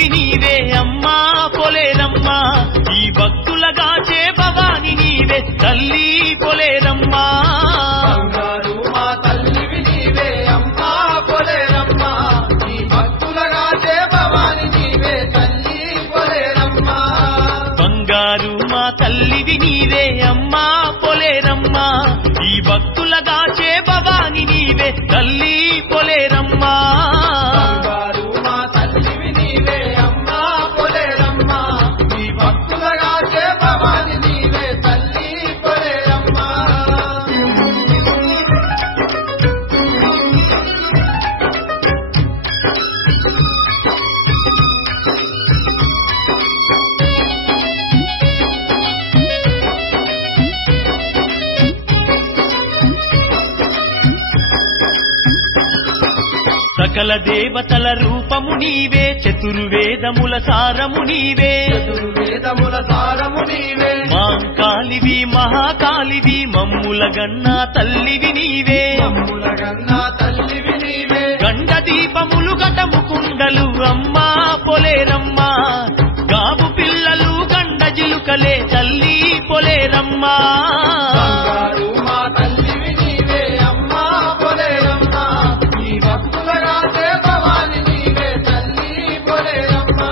తల్లివి నీవే అమ్మా పొలేరమ్మా ఈ భక్తులగాచే భవాని నీవే తల్లి పొలేరమ్మా బంగారు మా తల్లివి నీవే అమ్మా పొలేరమ్మా ఈ భక్తులగాచే భవాని నీవే తల్లి పొలేరమ్మా బంగారు మా తల్లివి నీవే అమ్మా పొలేరమ్మా ఈ భక్తులగాచే భవాని నీవే తల్లి పొలేరమ్మా బంగారు మా తల్లివి నీవే అమ్మా పొలేరమ్మా ఈ భక్తులగాచే భవాని నీవే తల్లి పొలేరమ్మా సకల దేవతల రూపము నీవే చతుర్వేదముల సారము నీవే చతుర్వేదముల సారము నీవే మాంకాళివి మహాకాళివి మమ్ముల గన్నా తల్లివి నీవే మమ్ముల గన్నా తల్లివి నీవే గండ దీపములు ఘటము కుండలు అమ్మా పొలేరమ్మా గాబు పిల్లలు గండ జిలుకలే తల్లి పొలేరమ్మా బంగారు మా తల్లివి నీవే అమ్మా పొలేరమ్మా ఈ భక్తులగాచే భవాని నీవే తల్లి పొలేరమ్మా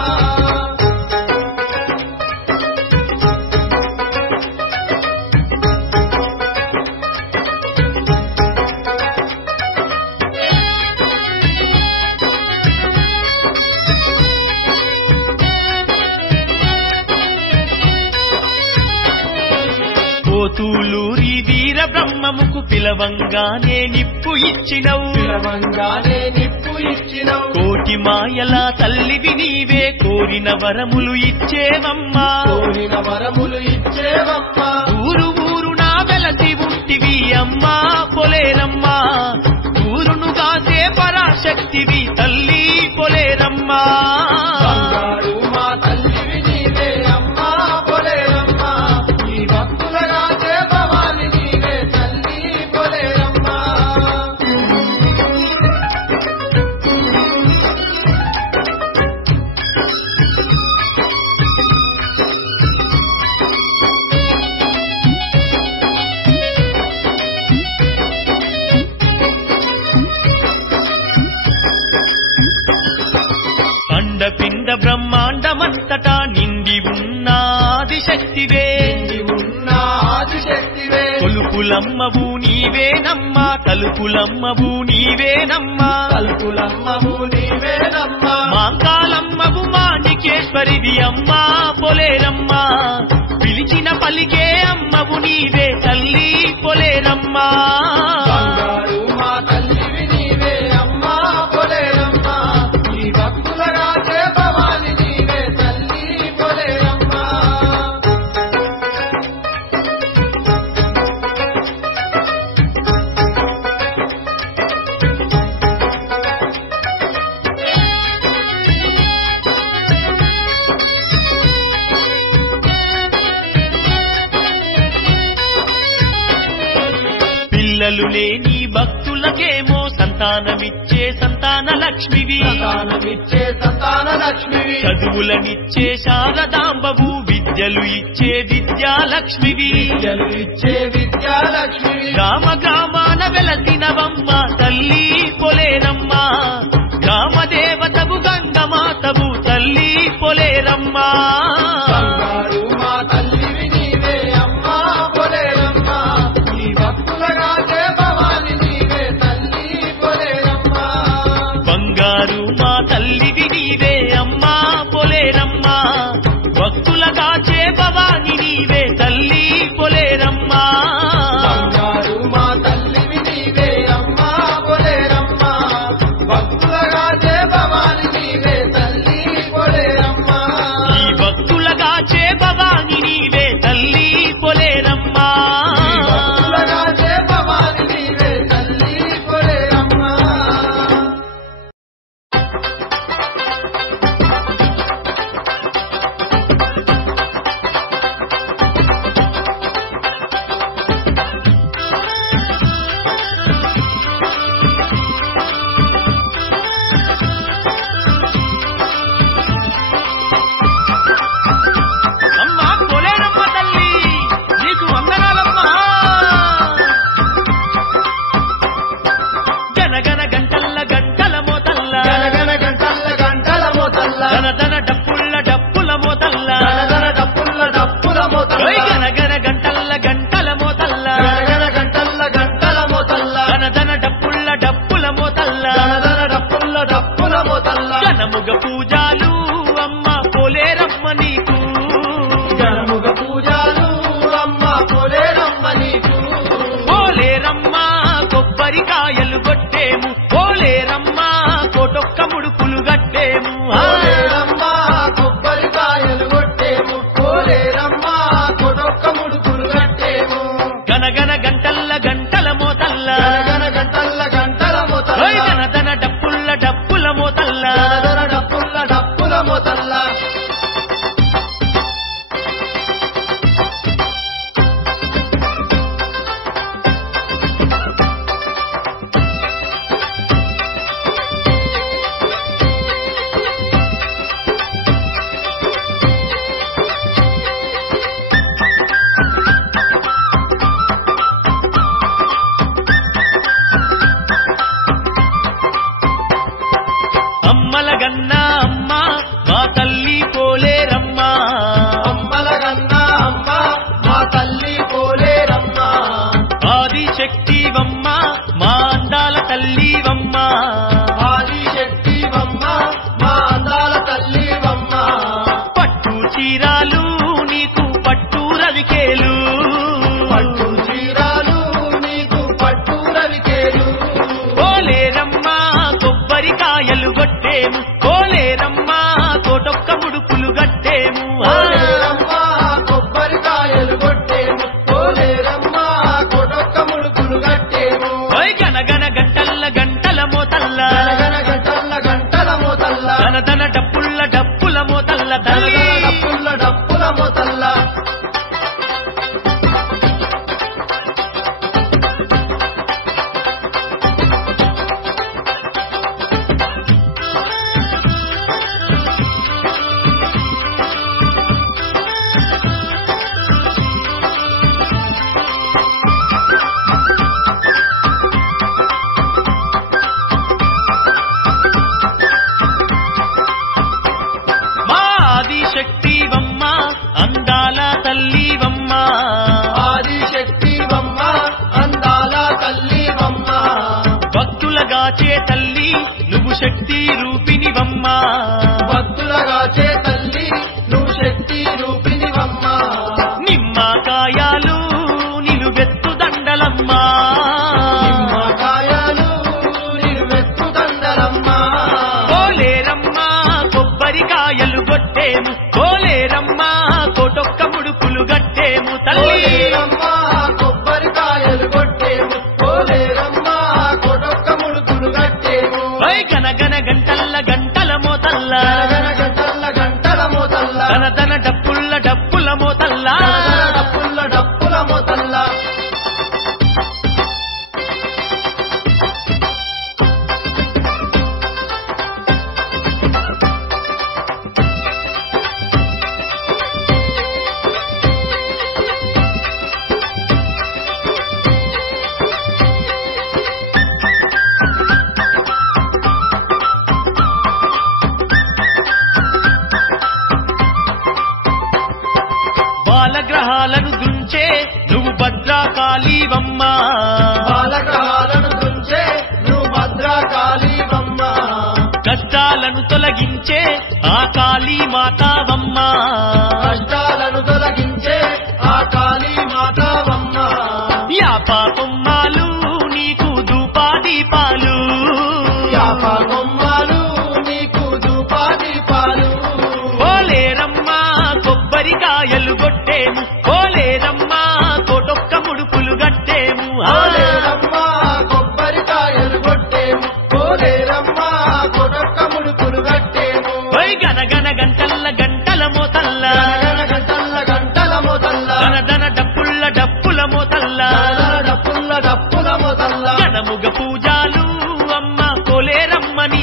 పోతూలూరి వీర బ్రహ్మముకు పిలవంగానే నిప్పు ఇచ్చినవు పిలవంగానే నిప్పు ఇచ్చినవు కోటి మాయల తల్లివి నీవే కోరిన వరములు ఇచ్చేవమ్మా కోరిన వరములు ఇచ్చేవమ్మా ఊరు ఊరు నా వెలసి ఉంటివి అమ్మా పొలేరమ్మా ఊరును కాసే పరాశక్తివి తల్లి పొలేరమ్మా బంగారు మా తల్లివి నీవే అమ్మా పొలేరమ్మా ఈ భక్తులగాచే భవాని నీవే తల్లి పొలేరమ్మా అండపిండ బ్రహ్మాండమంతటా నిండి ఉన్నాది శక్తివే నిండి ఉన్న ఆదిశక్తివే కొలుపులమ్మవు నీవేనమ్మా తలుపులమ్మవు నీవేనమ్మా తలుపులమ్మవు నీవేనమ్మా మాంకాలమ్మవు మాణికేశ్వరివి అమ్మా పొలేరమ్మా పిలిచిన పలికే అమ్మవు నీవే తల్లి పొలేరమ్మా బంగారు మా తల్లివి నీవే అమ్మా పొలేరమ్మా ఈ భక్తులగాచే భవాని నీవే తల్లి పొలేరమ్మా పిల్లలు లేని భక్తులకేమో సంతానమిచ్చే సంతాన లక్ష్మివి సంతానమిచ్చే సంతాన లక్ష్మివి చదువులనిచ్చే శారదాంబవు విద్యలు ఇచ్చే విద్యాలక్ష్మివి విద్యలు ఇచ్చే విద్యాలక్ష్మివి గ్రామ గ్రామాన వెలసినవమ్మ తల్లి పొలేరమ్మా గ్రామ దేవతవు గంగమాతవు తల్లి పొలేరమ్మా బంగారు మా తల్లివి నీవే అమ్మా పొలేరమ్మా ఈ భక్తులగాచే భవాని నీవే తల్లి పొలేరమ్మా బంగారు మా తల్లివి నీవే అమ్మా పొలేరమ్మా భక్తులగాచే భవాని నీవే తల్లి పొలేరమ్మా బంగారు మా తల్లివి నీవే అమ్మా డప్పుల మోతల్ల దనదన డప్పుల మోతల్ల ఘనముగ పూజాలు అమ్మ పోలేరమ్మ నీకు ఘనముగ పూజలు అమ్మ పోలేరమ్మ నీకు పోలేరమ్మ కొబ్బరికాయలు కొట్టేము పోలేరమ్మ కోటొక్క ముడుపులు గట్టేము పోలేరమ్మ కొబ్బరికాయలు కొట్టేము పోలేరమ్మ కొడొక్క ముడుపులు కట్టేము గనగన గంటల మోతల్ల గనగన గంటల మోతల్ల ఓయ్ ధన డప్పుల మోతల్ల దనదన డప్పుల మోతల్ల అమ్మల గన్నా అమ్మ మా తల్లి పోలేరమ్మ అమ్మల గన్నా అమ్మ మా తల్లి పోలేరమ్మ ఆదిశక్తివమ్మ మా అందాల తల్లివమ్మ ఆదిశక్తివమ్మ మా అందాల తల్లివమ్మ పట్టు చీరాలు నీకు పట్టు రవికేలు పట్టు చీరాలు నీకు పట్టు రవికేలు పోలేరమ్మ కొబ్బరికాయలు కొట్టేము పోలేరమ్మ కోటొక్క ముడుపులు గట్టేము పోలేరమ్మ కొబ్బరికాయలు కొట్టేము పోలేరమ్మ కొడొక్క ముడుపులు కట్టేము ఓయ్ గనగన గంటల మోతల్ల గనగన గంటల మోతల్ల ధన డప్పుల మోతల్ల తల్లి దనదన డప్పుల మోతల్ల మా ఆదిశక్తివమ్మ అందాల తల్లివమ్మ ఆదిశక్తివమ్మ అందాల తల్లివమ్మ భక్తులగాచే తల్లి నువ్వు శక్తి రూపినివమ్మ భక్తులగాచే తల్లి నువ్వు శక్తి రూపినివమ్మ నిమ్మకాయాలు నిలువెత్తు దండలమ్మ నిమ్మకాయలు నిలువెత్తు దండలమ్మ పోలేరమ్మ కొబ్బరికాయలు కొట్టేము పోలేరమ్మ కోటొక్క ముడుపులు గట్టేము తల్లి పోలేరమ్మ కొబ్బరికాయలు కొట్టేము పోలేరమ్మ కొడొక్క ముడుపులు కట్టేము ఓయ్ గనగన గంటల మోతల్ల గనగన గంటల మోతల్ల ధన డప్పుల మోతల్ల దనదన డప్పుల మోతల్ల బాలగ్రహాలను దుంచే నువ్వు భద్రకాళీవమ్మ బాలగ్రహాలను తుంచే నువ్వు భద్రకాళీవమ్మ కష్టాలను తొలగించే ఆ కాళీ మాతావమ్మ కష్టాలను తొలగించే ఆ కాళీ మాతావమ్మ యాపాపమ్మాలు నీకు ధూపాదీపాలు యాప కొమ్మలు నీకు ధూపాదీపాలు పోలేరమ్మ కొబ్బరికాయలు కొట్టేము పోలేరమ్మ కోటొక్క ముడుపులు గట్టేము పోలేరమ్మ కొబ్బరికాయలు కొట్టేము పోలేరమ్మ కొడొక్క ముడుపులు కట్టేము ఓయ్ గనగన గంటల మోతల్ల గనగన గంటల మోతల్ల ధన డప్పుల మోతల్ల దనదన డప్పుల మోతల్ల ఘనముగ పూజాలు అమ్మ పోలేరమ్మని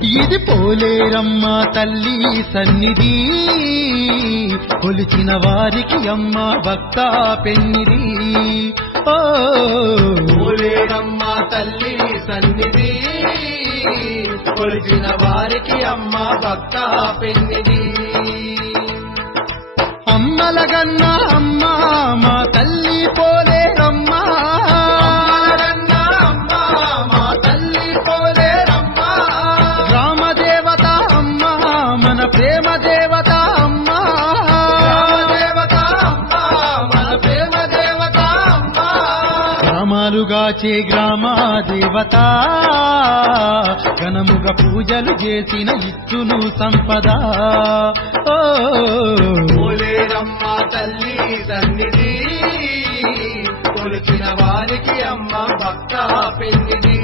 ఇది పోలేరమ్మ తల్లి సన్నిధి, కొలిచిన వారికి అమ్మ భక్త పెన్నిది. ఓ పోలేరమ్మ తల్లి సన్నిధి, కొలిచిన వారికి అమ్మ భక్త పెన్నిది. అమ్మలగన్న అమ్మ మా తల్లి పోలేరమ్మ, అమ్మలగన్న అమ్మ మా తల్లి పోలేరమ్మ. రామదేవత అమ్మ మన ప్రేమ దేవత అమ్మ, రామదేవత అమ్మ మన ప్రేమ దేవత అమ్మ. గ్రామాలుగాచే గ్రామ దేవత, ఘనముగా పూజలు చేసిన ఇచ్చును సంపద. ఓ పోలేరమ్మ తల్లి సన్నిధి, కొలిచిన వారికి అమ్మ భక్త పెన్నిది.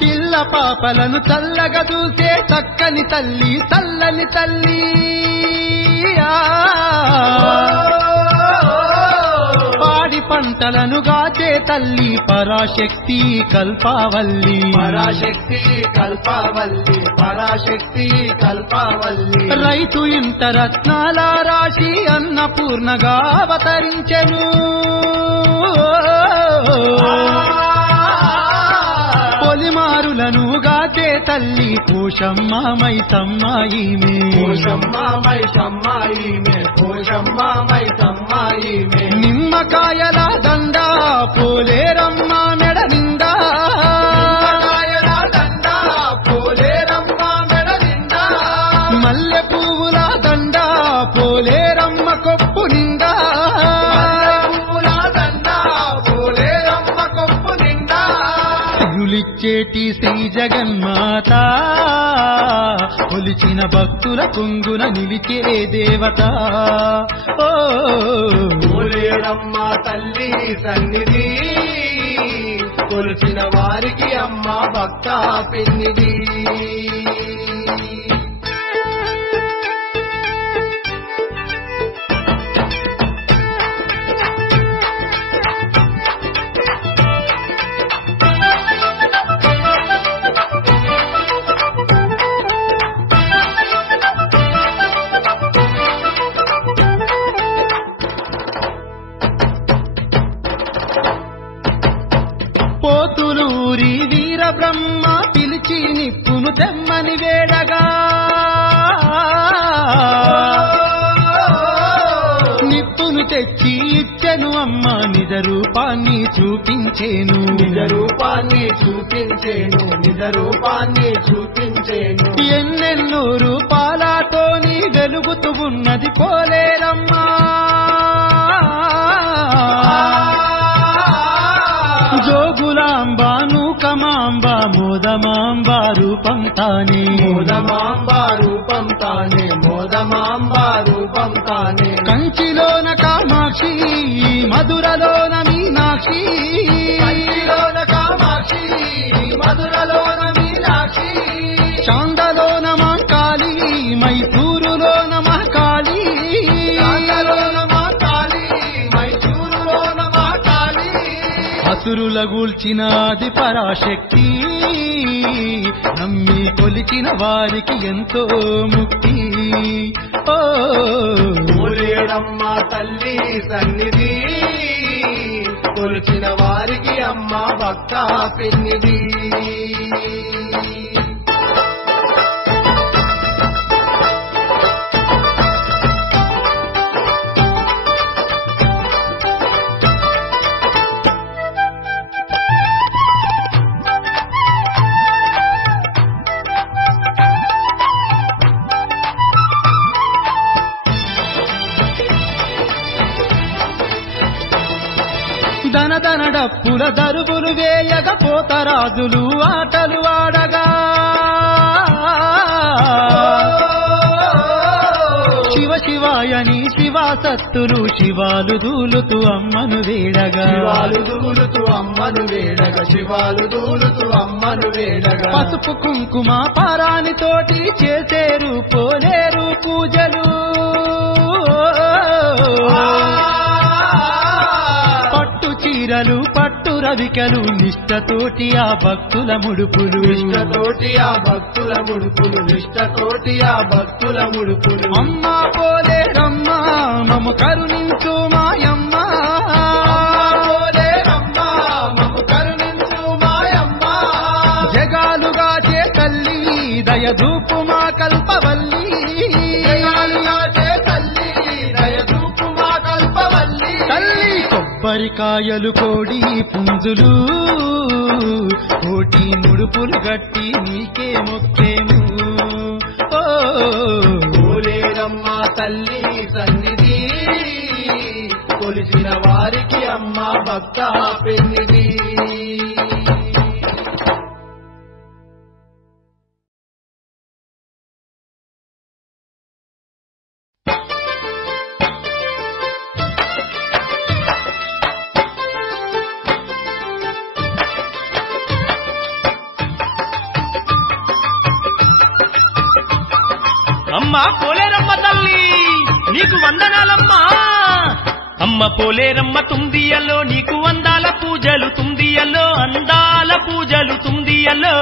పిల్ల పాపలను చల్లగా చూసే చక్కని తల్లి, చల్లని తల్లి. పాడి పంటలను గాచే తల్లి పరాశక్తి కల్పావల్లి, పరాశక్తి కల్పావల్లి, పరాశక్తి కల్పావల్లి. రైతు ఇంట రత్నాల రాశి అన్నపూర్ణగా అవతరించెను. పొలిమారులను గాచే తల్లి పోషమ్మ మైసమ్మ ఈమె, పోషమ్మ మైసమ్మ ఈమె, పోషమ్మ మైసమ్మ ఈమె. నిమ్మకాయల దండ పోలేరమ్మ మెడ నిండా, నిమ్మకాయల దండ పోలేరమ్మ మెడ నిండా. మల్లె పువ్వుల దండ పోలేరమ్మ కొప్పు నిండా, మల్లెపూల దండ పోలేరమ్మ కొప్పు నిండా. సిరులిచ్చేటి శ్రీ జగన్మాత, కొలిచిన భక్తుల కొంగున నిలిచే దేవత. ఓ పోలేరమ్మ తల్లి సన్నిధి, కొలిచిన వారికి అమ్మ భక్త పెన్నిది. పోతులూరి వీర బ్రహ్మ పిలిచి నిప్పును తెమ్మని వేడగా, నిప్పును తెచ్చి ఇచ్చెను అమ్మ నిజ రూపాన్ని చూపించేను, నిజ రూపాన్ని చూపించేను, నిజ రూపాన్ని చూపించేను. ఎన్నెన్నో రూపాలతోని వెలుగుతూ ఉన్నది పోలేరమ్మా. జోగులాంబ నూకమాంబ మోదమాంబ రూపం తానే, మోదమాంబ రూపం తానే, మోదమాంబ రూపం తానే. కంచిలోన కామాక్షి మధురలోన మీనాక్షి, కంచిలోన కామాక్షి మధురలోన మీనాక్షి. చాందలోన మహంకాళి మైసూరులోన మహకాళి, చాందలోన మహకాళి మైసూరులోన మహకాళి. అసురుల గూల్చిన ఆది పరాశక్తి, నమ్మి కొలిచిన వారికి ఎంతో ముక్తి. ఓ పోలేరమ్మ తల్లి సన్నిధి, కొలిచిన వారికి అమ్మ భక్త పెన్నిది. ధనధన డప్పుల దరువులు వేయగ పోతరాజులు ఆటలు ఆడగా, శివ శివ శివాయని శివాసత్తులు శివాలు దూలుతూ అమ్మను వేడగా శివాలు దూలుతూ అమ్మను వేడగా శివాలు దూలుతూ అమ్మను వేడగా పసుపు కుంకుమ పారానితోటి చేసేరు పోలేరు పూజలు పట్టు చీరలు పట్టు రవికలు నిష్టతోటి ఆ భక్తుల ముడుపులు నిష్టతోటి ఆ భక్తుల ముడుపులు నిష్టతోటి ఆ భక్తుల ముడుపులు అమ్మా పోలేరమ్మ మము కరుణించు మాయమ్మ పోలేరమ్మ మమ్ము కరుణించు మాయమ్మ జగాలుగా చే తల్లి దయదూపు మా కల్పవల్లి జగాలుగా చే తల్లి దయచూపు మా కల్పవల్లి తల్లి కొబ్బరికాయలు కోడి పుంజులు కోటి ముడుపులు గట్టి నీకే మొక్కేము ఓ పోలేరమ్మ తల్లి సన్నిధి కొలిసిన వారికి అమ్మ భక్త పెన్నిధి అమ్మ పోలేరమ్మ తల్లి నీకు వందనాలమ్మా. అమ్మ పోలేరమ్మ తుందియలో నీకు వందాల పూజలు తుందియలో అందాల పూజలు తుందియలో.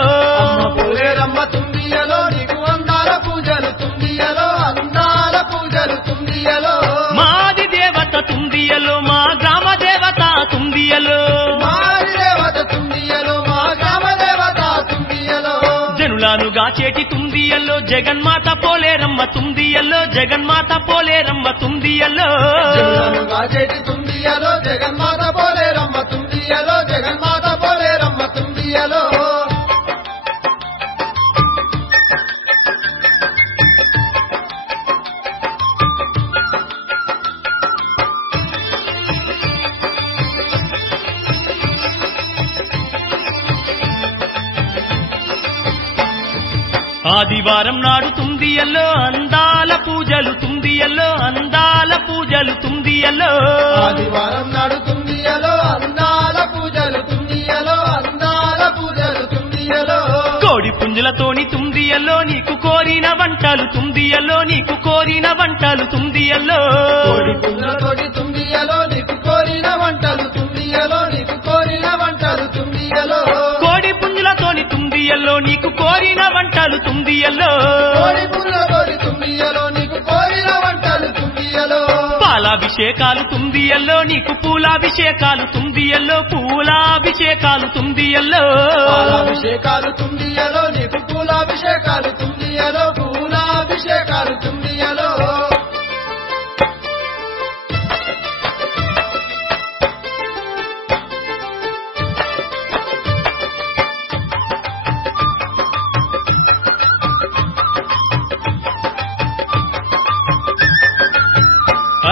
అమ్మ పోలేరమ్మ తుందియలో నీకు అందాల పూజలు తుందియలో అందాల పూజలు తుందియలో మాది దేవత తుందియలో మా గ్రామ దేవత తుందియలో. మాది దేవత తుందియలో మా గ్రామ దేవత తుందియలో జనులాను గాచేటి తుందియలో జగన్మాత పోలేరమ్మ తుందియలో జగన్మాత పోలేరమ్మ తుందియలో. గాచేటి తుందియలో జగన్మాత పోలేరమ్మ తుందియలో జగన్మాత పోలేరమ్మ తుందియలో ఆదివారం నాడు తుందియలో అందాల పూజలు తుందియలో అందాల పూజలు తుందియలో. ఆదివారం నాడు తుందియలో అందాల పూజలు తుందియలో అందాల పూజలు తుందియలో కోడి పుంజులతోని తుందియలో నీకు కోరిన వంటలు తుందియలో నీకు కోరిన వంటలు తుందియలో. కోడి పుంజులతోటి తుందియలో నీకు కోరిన వంటలు తుందియలో నీకు కోరిన వంటలు తుందియలో కోడి పుంజులతోని తుందియలో నీకు కోరిన వంటలు తుందియలో. కోడి పుంజులతోటి తుందియలో నీకు కోరిన వంటలు తుందియలో పాలాభిషేకాలు తుందియల్లో నీకు పూలాభిషేకాలు తుందియల్లో పూలాభిషేకాలు తుందియల్లో. పాలాభిషేకాలు తుందియలో నీకు పూలాభిషేకాలు తుందియలో పూలాభిషేకాలు తుందియలో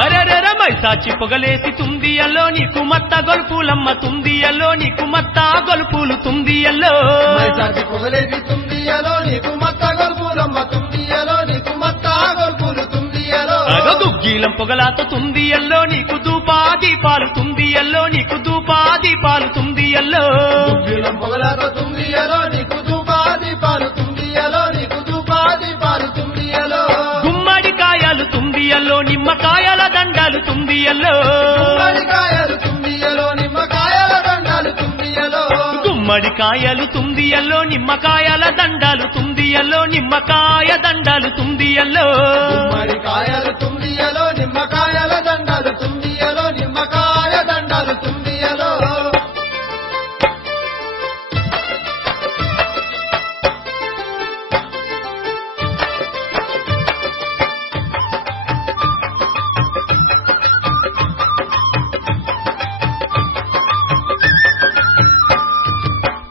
అరరర మైసాచి పొగలేసి తుందియల్లో నీకు మత్త గొలుపులమ్మ తుందియల్లో నీకు మత్త గొలుపులు తుందియల్లో. మైసాచి పొగలేసి తుందియలో నీకు మత్త గొల్పులమ్మ తుందియలో నీకు మత్త గొల్పులు తుందియలో దుగ్గీలం పొగలాతో తుందియల్లో నీకు ధూపాదీపాలు తుందియల్లో నీకు ధూపాదీపాలు తుందియల్లో. దుగ్గిలం పొగలతో తుందియలో నీకు ధూపాదీపాలు తుందియలో నీకు ధూపాదీపాలు తుందియలో గుమ్మడికాయలు తుందియల్లో నిమ్మకాయల దండాలు తుందియల్లో. గుమ్మడికాయలు తుందియలో నిమ్మకాయల దండాలు తుందియలో గుమ్మడికాయలు తుందియల్లో నిమ్మకాయల దండాలు తుందియల్లో నిమ్మకాయ దండాలు తుందియల్లో. గుమ్మడికాయలు తుందియలో నిమ్మకాయల దండాలు తుందియలో నిమ్మకాయ దండాలు తుందియలో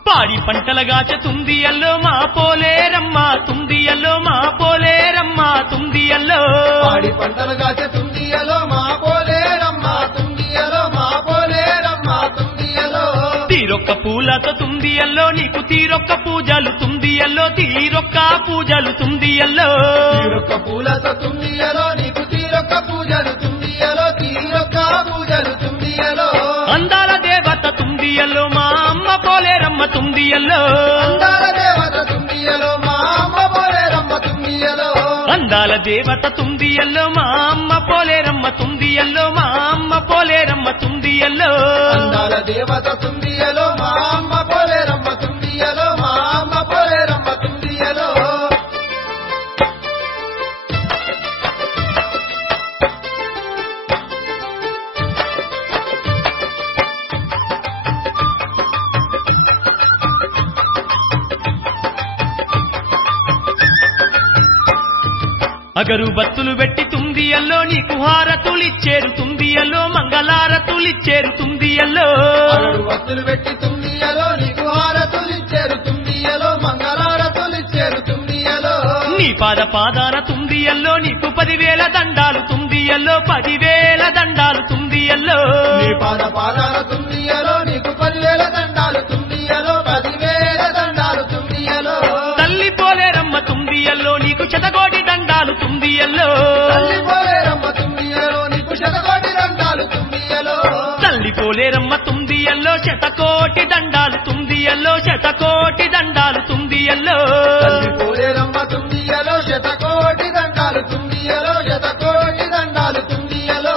పాడి పంటలగాచ తుందియల్లో మా పోలేరమ్మ తుందియల్లో మా పోలేరమ్మ తుందియల్లో. పాడి పంటలు కాచే తుందియలో మా పోలేరమ్మ తుందియలో మా పోలేరమ్మ తుందియలో తీరొక్క పూలతో తుందియల్లో నీకు తీరొక్క పూజలు తుందియల్లో తీరొక్క పూజలు తుందియల్లో. తీరొక్క పూలతో తుందియలో నీకు తీరొక్క తుందియల్లో అందాల దేవత తుందియలో మా అమ్మ పోలేరమ్మ తుందియలో అందాల దేవత తుందియల్లో మా అమ్మ పోలేరమ్మ తుందియల్లో మా అమ్మ పోలేరమ్మ తుందియల్లో అందాల దేవత తుందియలో మా అమ్మ పోలేరమ్మ తుందియలో మా అమ్మ పోలేరమ్మ తుందియలో అగరు బత్తులు పెట్టి తుందియల్లో నీకు హారతులిచ్చేరు తుందియల్లో మంగళారతులిచ్చేరు తుందియల్లో అగరు వత్తులు పెట్టి తుందియలో నీకు హారతులిచ్చేరు తుందియలో మంగళారతులిచ్చేరు తుందియలో నీ పాదాన తుందియల్లో నీకు 10,000 దండాలు తుందియల్లో 10,000 దండాలు తుందియల్లో నీ పాదాల తుందియలో నీకు 10,000 దండాలు తుందియలో 10,000 దండాలు తుందియలో తల్లి పోలేరమ్మ తుందియల్లో నీకు శతకోటి దండాలు తుందియల్లో తల్లి పోలేరమ్మ తుందియలో నీకు శతకోటి దండాలు తుందియలో తల్లి పోలేరమ్మ తుందియల్లో శతకోటి దండాలు తుందియల్లో శతకోటి దండాలు తుందియల్లో తల్లి పోలేరమ్మ తుందియలో శతకోటి దండాలు తుందియలో శతకోటి దండాలు తుందియలో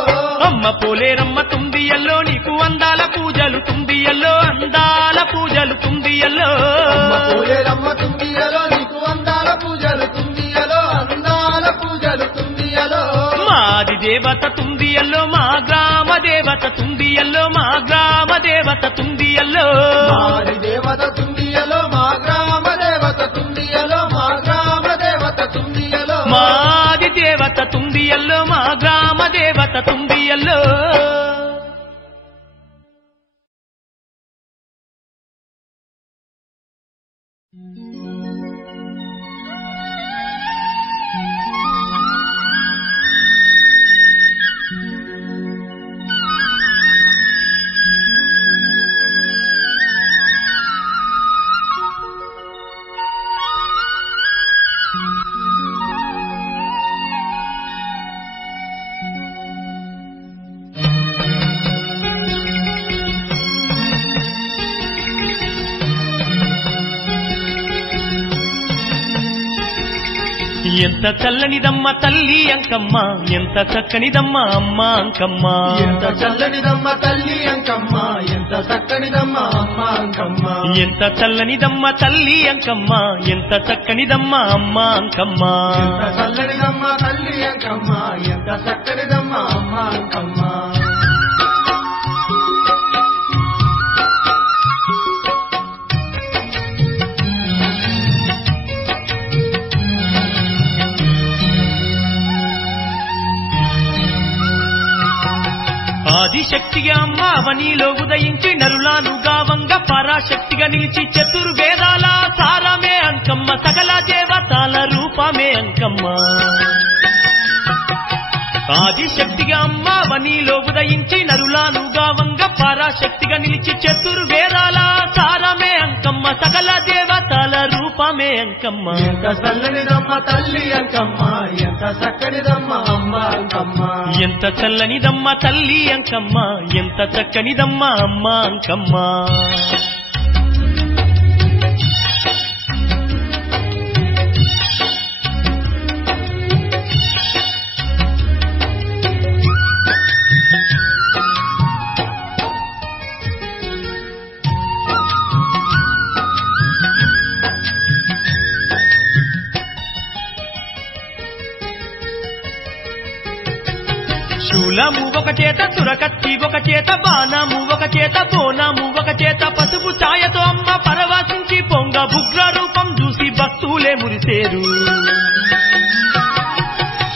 అమ్మ పోలేరమ్మ తుందియల్లో నీకు అందాల పూజలు తుందియల్లో అందాల పూజలు తుందియల్లో అమ్మ పోలేరమ్మ తుందియలో నీకు అందాల పూజలు తుందియలో అందాల పూజలు తుందియలో మాది దేవత తుందియల్లో మా గ్రామ దేవత తుందియల్లో మా గ్రామ దేవత తుందియల్లో మాది దేవత తుందియలో మా గ్రామ దేవత తుందియలో మా గ్రామ దేవత తుందియలో మాది దేవత తుందియల్లో మా గ్రామ దేవత తుందియల్లో ఎంత చల్లనిదమ్మ తల్లి అంకమ్మ ఎంత చక్కనిదమ్మ అమ్మ అంకమ్మ ఎంత చల్లనిదమ్మ తల్లి అంకమ్మ ఎంత చక్కనిదమ్మ అమ్మ అంకమ్మ ఎంత చల్లనిదమ్మ తల్లి అంకమ్మ ఎంత చక్కనిదమ్మ అమ్మ అంకమ్మ ఎంత చల్లనిదమ్మ తల్లి అంకమ్మ ఎంత చక్కనిదమ్మ అమ్మ అంకమ్మ ఆదిశక్తిగా అమ్మ అవనిలో ఉదయించి నరులాను గావంగ పరాశక్తిగా నిలిచి చతుర్వేదాల సారమే అంకమ్మ సకల దేవతాల రూపమే అంకమ్మ ఆదిశక్తిగా అమ్మ అవనిలో ఉదయించి నరులాను గావంగ పరాశక్తిగా నిలిచి చతుర్వేదాల సారమే అంకమ్మ సకల దేవతాల రూపమే అంకమ్మ ఎంత చల్లనిదమ్మ తల్లి అంకమ్మ ఎంత చక్కనిదమ్మ అమ్మ అంకమ్మ ఎంత చల్లనిదమ్మ తల్లి అంకమ్మ ఎంత చక్కనిదమ్మ అమ్మ అంకమ్మ శూలము ఒక చేత సురకత్తి ఒక చేత బాణము ఒక చేత బోనము ఒక చేత పసుపు ఛాయతో అమ్మ పరవశించి పొంగ ఉగ్ర రూపం చూసి భక్తులే మురిసేరు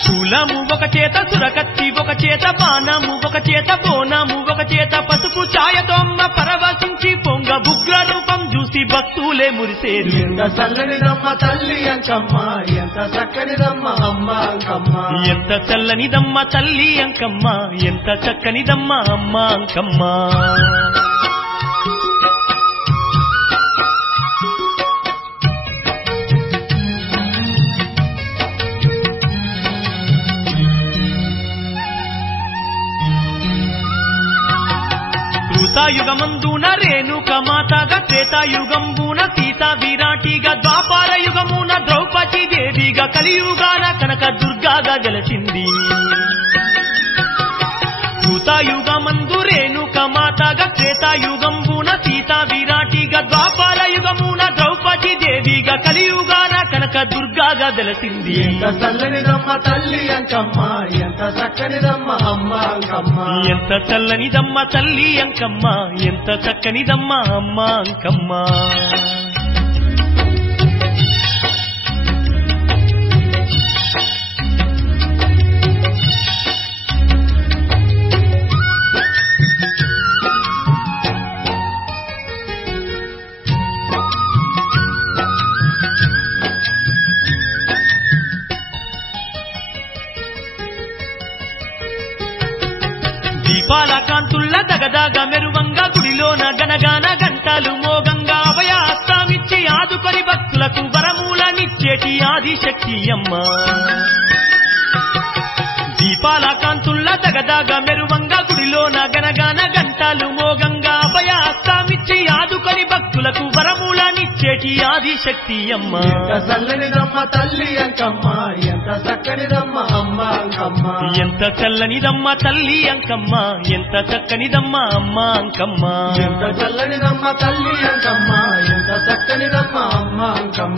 శూలము ఒక చేత సురకత్తి ఒక చేత బాణము ఒక చేత బోనము ఒక చేత పసుపు ఛాయతో అమ్మ పరవశించి పొంగ ఉగ్ర రూపం చూసి భక్తులే మురిసేరు ఎంత చల్లనిదమ్మ తల్లి అంకమ్మ ఎంత చక్కనిదమ్మ అమ్మ అంకమ్మ ఎంత చల్లనిదమ్మ తల్లి అంకమ్మ ఎంత చక్కనిదమ్మ అమ్మ అంకమ్మ త్రేతాయుగమందున రేణుక మాతగా, త్రేతాయుగంబున సీతా విరాటిగా, ద్వాపార యుగమున ద్రౌపది దేవిగా, కలియుగాన కనక దుర్గాగా వెలసింది. కృతాయుగమందు రేణుక మాతగా, త్రేతాయుగంబున సీతా విరాటిగా, ద్వాపార యుగమున ద్రౌపది దేవిగా, కలియుగాన కనక దుర్గాగా వెలసింది. ఎంత చల్లనిదమ్మ తల్లి అంకమ్మ, ఎంత చక్కనిదమ్మ అమ్మ అంకమ్మ. ఎంత చల్లనిదమ్మ తల్లి అంకమ్మ, ఎంత చక్కనిదమ్మ అమ్మ అంకమ్మ. దీపాల కాంతుల్ల దగదాగ మెరువంగా, గుడిలోన గనగాన గంటలు మోగంగా, అభయాస్తామిచ్చి ఆదుకొని భక్తులకు వరమూలనిచ్చేటి ఆదిశక్తి అమ్మ. దీపాల కాంతుల్ల దగదాగ మెరువంగా, గుడిలోన గనగాన గంటలు మోగంగా, అభయాస్తామిచ్చి ఆదుకొని భక్తులకు వరమూలనిచ్చేటి ఆదిశక్తి అమ్మ. ఎంత చల్లనిదమ్మ తల్లి అంకమ్మ, ఎంత చక్కనిదమ్మ అమ్మ అంకమ్మ. ఎంత చల్లనిదమ్మ తల్లి అంకమ్మ, ఎంత చక్కనిదమ్మ అమ్మ అంకమ్మ. ఎంత చల్లనిదమ్మ తల్లి అంకమ్మ, ఎంత చక్కనిదమ్మ అమ్మ అంకమ్మ.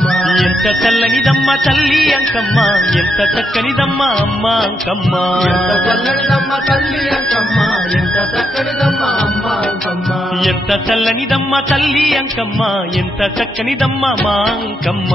ఎంత చల్లనిదమ్మ తల్లి అంకమ్మ, ఎంత చక్కనిదమ్మ అమ్మ అంకమ్మ. ఎంత చల్లనిదమ్మ తల్లి అంకమ్మ, ఎంత చక్కనిదమ్మ అమ్మ అంకమ్మ. ఎంత చల్లనిదమ్మ తల్లి అంకమ్మ, ఎంత చక్కనిదమ్మ మా అంకమ్మ.